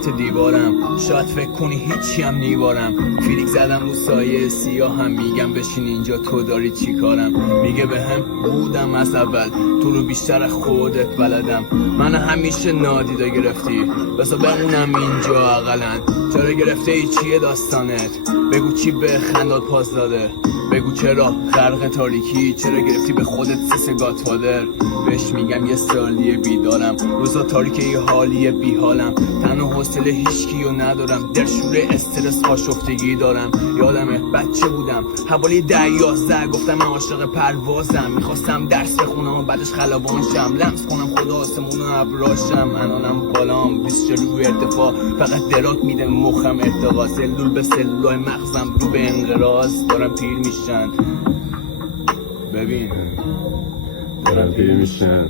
علامت دیوارم. شاید فکر کنی هیچی هم نیوارم. فیلیک زدم رو سایه سیاهم، میگم بشین اینجا تو داری چی کارم. میگه به هم بودم از اول، تو رو بیشتر خودت بلدم. من همیشه نادیده گرفتی، بسا بمونم اینجا اقلن. چرا گرفته ای چیه داستانت؟ بگو چی به خندات پاس داده؟ بگو چرا غرق تاریکی؟ چرا گرفتی به خودت سس گاتفادر؟ بهش میگم یه سالیه بیدارم، روزا تاریکه یه حالیه بیحالم. تن و حوصله هیچکیو ندارم، در شور استرس آشفتگی دارم. یادمه بچه بودم حوالی 10-11، گفتم من عاشق پروازم. میخواستم درس بخونم و بعدش خلبان شم، لمس کنم خدا آسمون و ابراشم. الانم بالام 20 روی ارتفاع، فقط دراک میده مخم ارتقا. سلول به سلولای مغزم رو به انقراض دارم پیر میشن. ببین دارم پیر میشن.